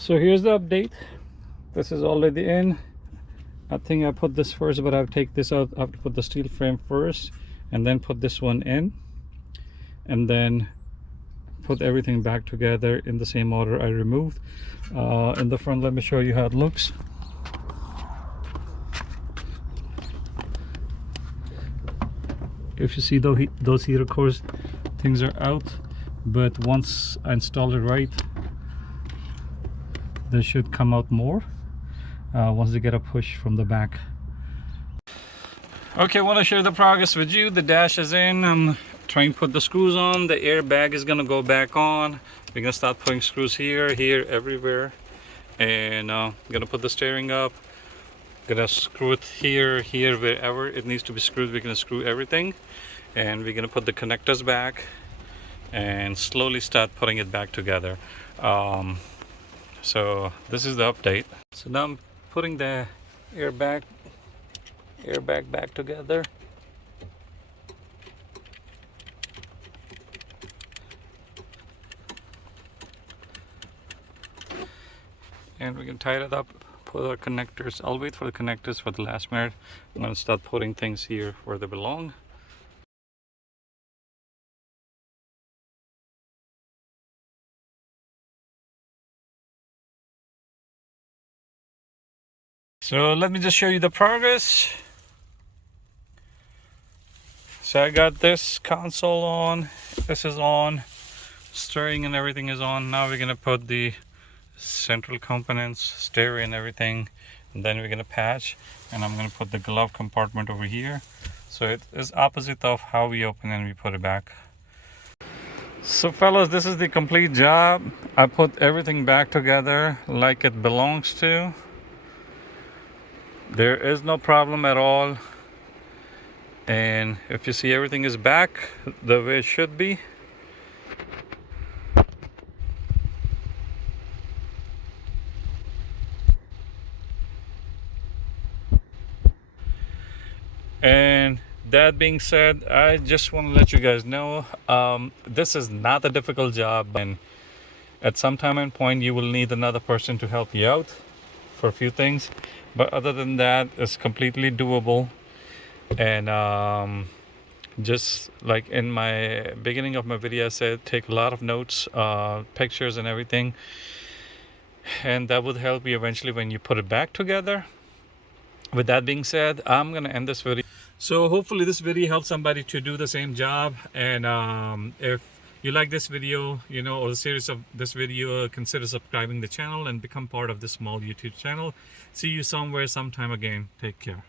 So here's the update. This is already in. I think I put this first, but I'll take this out. I have to put the steel frame first and then put this one in, and then put everything back together in the same order I removed. In the front, let me show you how it looks. If you see those heater cores, things are out, but once I install it right, they should come out more once they get a push from the back. Okay, I want to share the progress with you. The dash is in. I'm trying to put the screws on. The airbag is gonna go back on. We're gonna start putting screws here, everywhere, and gonna put the steering up. Gonna screw it here, wherever it needs to be screwed. We're gonna screw everything, and we're gonna put the connectors back and slowly start putting it back together. So this is the update. So now I'm putting the airbag back together. And we can tie it up, put our connectors. I'll wait for the connectors for the last minute. I'm going to start putting things here where they belong. So let me just show you the progress. So I got this console on, this is on, steering and everything is on. Now we're going to put the central components, stereo and everything, and then we're going to patch, and I'm going to put the glove compartment over here. So it is opposite of how we open and we put it back. So fellas, this is the complete job. I put everything back together like it belongs to. There is no problem at all, and if you see, everything is back the way it should be. And that being said, I just want to let you guys know, this is not a difficult job, and at some time and point you will need another person to help you out for a few things, but other than that, it's completely doable. And just like in my beginning of my video, I said take a lot of notes, pictures and everything, and that would help you eventually when you put it back together. With that being said, I'm gonna end this video. So hopefully this video helps somebody to do the same job, and if you like this video, or the series of this video, consider subscribing the channel and become part of this small YouTube channel. See you somewhere sometime again. Take care.